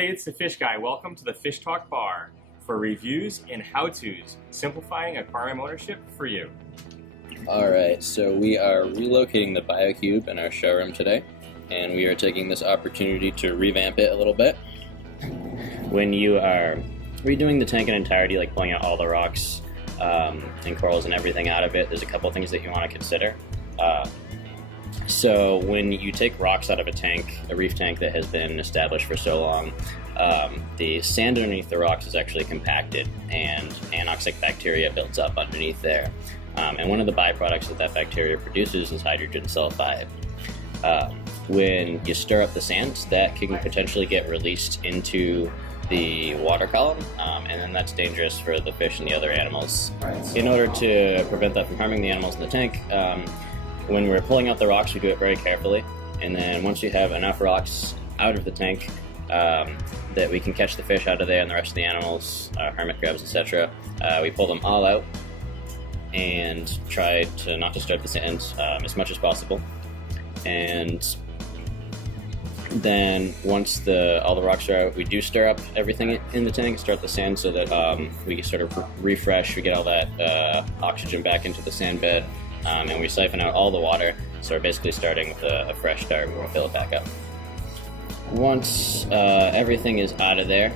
Hey, it's the Fish Guy. Welcome to the Fish Talk Bar for reviews and how-tos, simplifying aquarium ownership for you. Alright, so we are relocating the Biocube in our showroom today, and we are taking this opportunity to revamp it a little bit. When you are redoing the tank in entirety, like pulling out all the rocks and corals and everything out of it, there's a couple things that you want to consider. So when you take rocks out of a tank, a reef tank that has been established for so long, the sand underneath the rocks is actually compacted and anoxic bacteria builds up underneath there. And one of the byproducts that bacteria produces is hydrogen sulfide. When you stir up the sand, that can potentially get released into the water column, and then that's dangerous for the fish and the other animals. In order to prevent that from harming the animals in the tank, when we're pulling out the rocks, we do it very carefully, and then once you have enough rocks out of the tank that we can catch the fish out of there and the rest of the animals, hermit crabs, etc., we pull them all out and try to not disturb the sand as much as possible. And then once all the rocks are out, we do stir up everything in the tank, stir up the sand so that we can sort of refresh, we get all that oxygen back into the sand bed, and we siphon out all the water, so we're basically starting with a fresh start. We won't fill it back up. Once everything is out of there,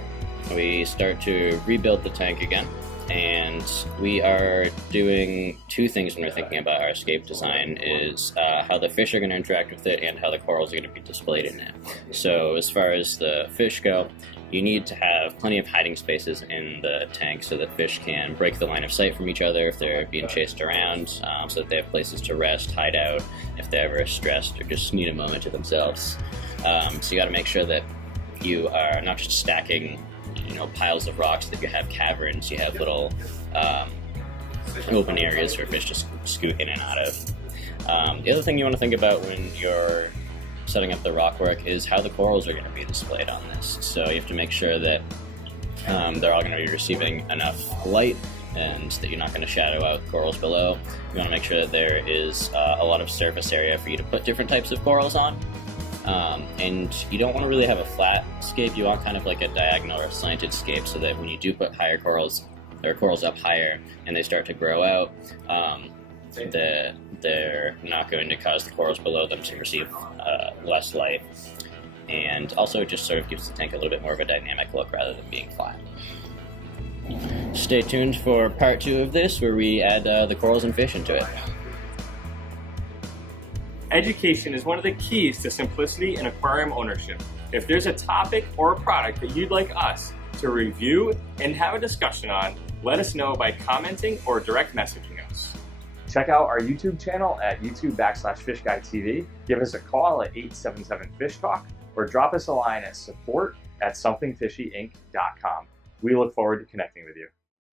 we start to rebuild the tank again, and we are doing two things when we're thinking about our escape design, is how the fish are going to interact with it and how the corals are going to be displayed in it. So as far as the fish go, you need to have plenty of hiding spaces in the tank so that fish can break the line of sight from each other if they're being chased around, so that they have places to rest, hide out, if they're ever stressed or just need a moment to themselves. So you got to make sure that you are not just stacking piles of rocks, that you have caverns, you have little open areas for fish to scoot in and out of. The other thing you want to think about when you're setting up the rock work is how the corals are going to be displayed on this. So you have to make sure that they're all going to be receiving enough light and that you're not going to shadow out corals below. You want to make sure that there is a lot of surface area for you to put different types of corals on. And you don't want to really have a flat scape. You want kind of like a diagonal or slanted scape, so that when you do put higher corals, or corals up higher, and they start to grow out, they're not going to cause the corals below them to receive less light. And also it just sort of gives the tank a little bit more of a dynamic look rather than being flat. Stay tuned for part 2 of this, where we add the corals and fish into it. Education is one of the keys to simplicity in aquarium ownership. If there's a topic or a product that you'd like us to review and have a discussion on, let us know by commenting or direct messaging us. Check out our YouTube channel at YouTube/FishGuyTV. Give us a call at 877-FISH-TALK or drop us a line at support@somethingfishyinc.com. We look forward to connecting with you.